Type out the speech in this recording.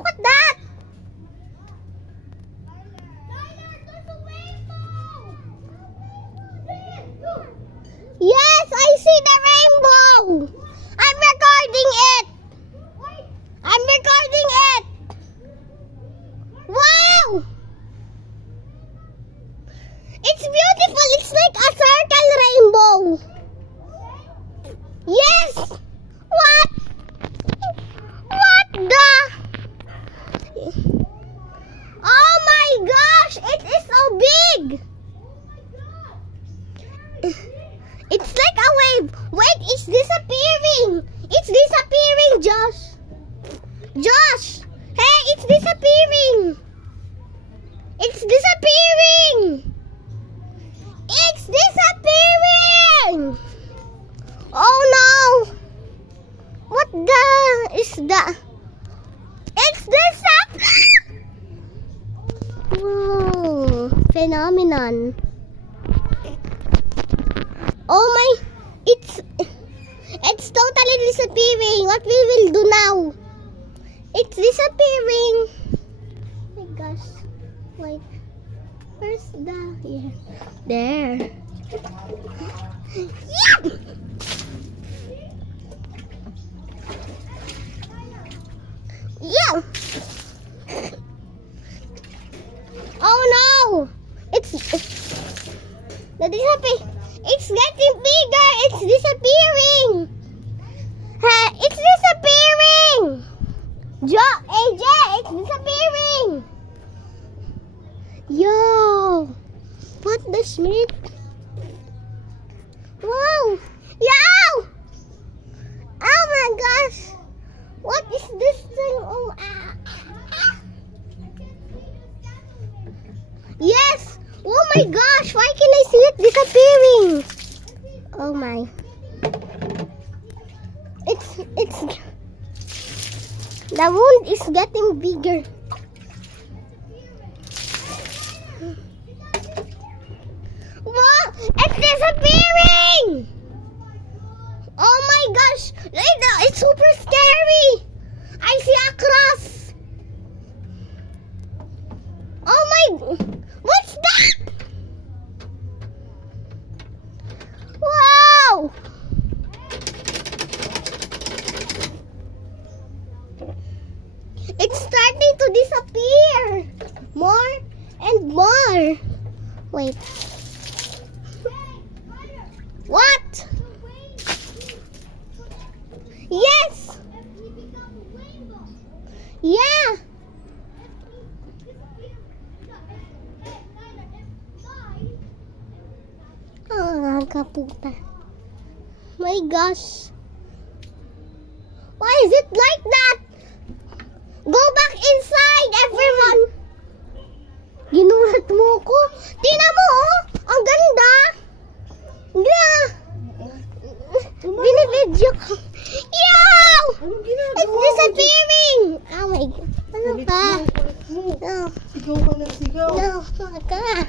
Look at that! Yes, I see the rainbow! I'm recording it! I'm recording it! Wow! It's beautiful! It's like a circle rainbow! Yes! What? What the? Oh my gosh! It is so big! It's like a wave. Wait, it's disappearing. It's disappearing, Josh. Josh! Hey, it's disappearing. It's disappearing. It's disappearing. Oh no. What the is that? It's disappearing. Whoa, phenomenon. Oh my, it's totally disappearing. What we will do now? It's disappearing. Oh my gosh. Wait. Where's the here? There. Yeah! Yeah. Oh no. It's disappearing. It's getting bigger. It's disappearing. It's disappearing. AJ, it's disappearing. Yo, what the shit? Wow. Yo. Oh my gosh. What is this thing? Oh, Yes. Oh my gosh. Why can I see it disappearing? Oh my. It's the wound is getting bigger. Wow, it's disappearing. Oh my gosh. It's super scary. I see a cross. Oh my, what's that? Wow. It's starting to disappear more and more. Wait. What? Yes. Yeah. Oh, kaputa. My gosh. Why is it like that? Go back inside, everyone. Ginulat mo ko. Tingnan mo, oh. Ang ganda. Yeah. Binibidyo ko. Yow! It's disappearing. Oh my God. Ano ba? No. Sigaw ka na sigaw. No. Wag ka.